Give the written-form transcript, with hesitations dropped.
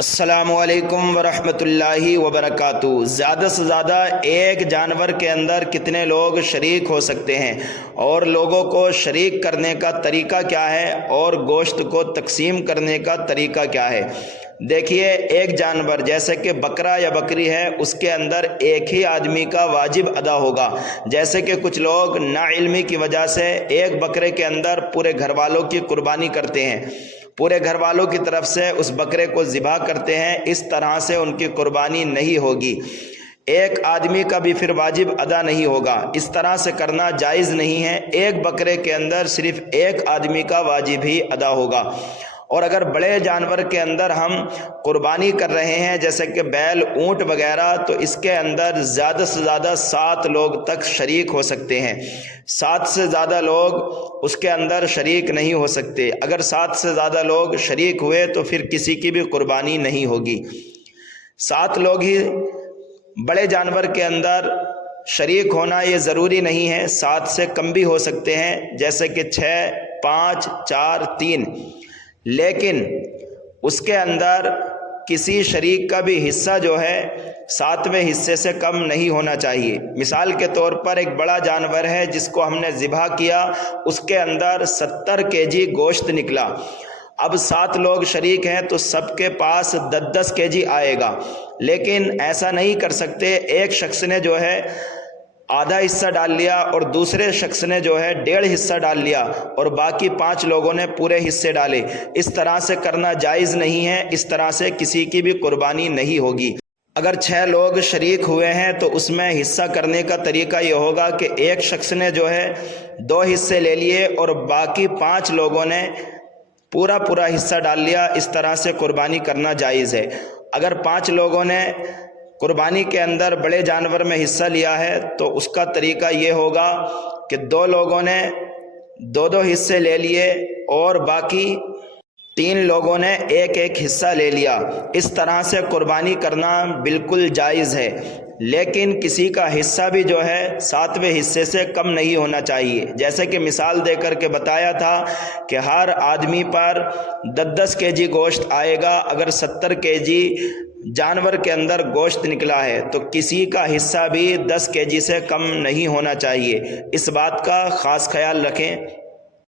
السلام علیکم ورحمۃ اللہ وبرکاتہ۔ زیادہ سے زیادہ ایک جانور کے اندر کتنے لوگ شریک ہو سکتے ہیں اور لوگوں کو شریک کرنے کا طریقہ کیا ہے اور گوشت کو تقسیم کرنے کا طریقہ کیا ہے؟ دیکھیے، ایک جانور جیسے کہ بکرا یا بکری ہے، اس کے اندر ایک ہی آدمی کا واجب ادا ہوگا۔ جیسے کہ کچھ لوگ ناعلمی کی وجہ سے ایک بکرے کے اندر پورے گھر والوں کی قربانی کرتے ہیں، پورے گھر والوں کی طرف سے اس بکرے کو ذبح کرتے ہیں، اس طرح سے ان کی قربانی نہیں ہوگی۔ ایک آدمی کا بھی پھر واجب ادا نہیں ہوگا، اس طرح سے کرنا جائز نہیں ہے۔ ایک بکرے کے اندر صرف ایک آدمی کا واجب ہی ادا ہوگا۔ اور اگر بڑے جانور کے اندر ہم قربانی کر رہے ہیں جیسے کہ بیل، اونٹ وغیرہ، تو اس کے اندر زیادہ سے زیادہ 7 لوگ تک شریک ہو سکتے ہیں۔ 7 سے زیادہ لوگ اس کے اندر شریک نہیں ہو سکتے۔ اگر 7 سے زیادہ لوگ شریک ہوئے تو پھر کسی کی بھی قربانی نہیں ہوگی۔ 7 لوگ ہی بڑے جانور کے اندر شریک ہونا یہ ضروری نہیں ہے، 7 سے کم بھی ہو سکتے ہیں، جیسے کہ 6، 5، 4، 3۔ لیکن اس کے اندر کسی شریک کا بھی حصہ جو ہے 7ویں حصے سے کم نہیں ہونا چاہیے۔ مثال کے طور پر ایک بڑا جانور ہے جس کو ہم نے ذبح کیا، اس کے اندر 70 kg گوشت نکلا۔ اب 7 لوگ شریک ہیں تو سب کے پاس 10 kg آئے گا، لیکن ایسا نہیں کر سکتے۔ ایک شخص نے جو ہے آدھا حصہ ڈال لیا اور دوسرے شخص نے جو ہے 1.5 حصہ ڈال لیا اور باقی 5 لوگوں نے پورے حصے ڈالے۔ اس طرح سے کرنا جائز نہیں ہے، اس طرح سے کسی کی بھی قربانی نہیں ہوگی۔ اگر 6 لوگ شریک ہوئے ہیں تو اس میں حصہ کرنے کا طریقہ یہ ہوگا کہ ایک شخص نے جو ہے 2 حصے لے لیے اور باقی 5 لوگوں نے پورا حصہ ڈال لیا۔ اس طرح سے قربانی کرنا جائز ہے۔ اگر 5 لوگوں نے قربانی کے اندر بڑے جانور میں حصہ لیا ہے تو اس کا طریقہ یہ ہوگا کہ 2 لوگوں نے 2 حصے لے لیے اور باقی 3 لوگوں نے ایک حصہ لے لیا۔ اس طرح سے قربانی کرنا بالکل جائز ہے، لیکن کسی کا حصہ بھی جو ہے 7ویں حصے سے کم نہیں ہونا چاہیے۔ جیسے کہ مثال دے کر کے بتایا تھا کہ ہر آدمی پر 10 kg گوشت آئے گا۔ اگر 70 kg جانور کے اندر گوشت نکلا ہے تو کسی کا حصہ بھی 10 kg سے کم نہیں ہونا چاہیے۔ اس بات کا خاص خیال رکھیں۔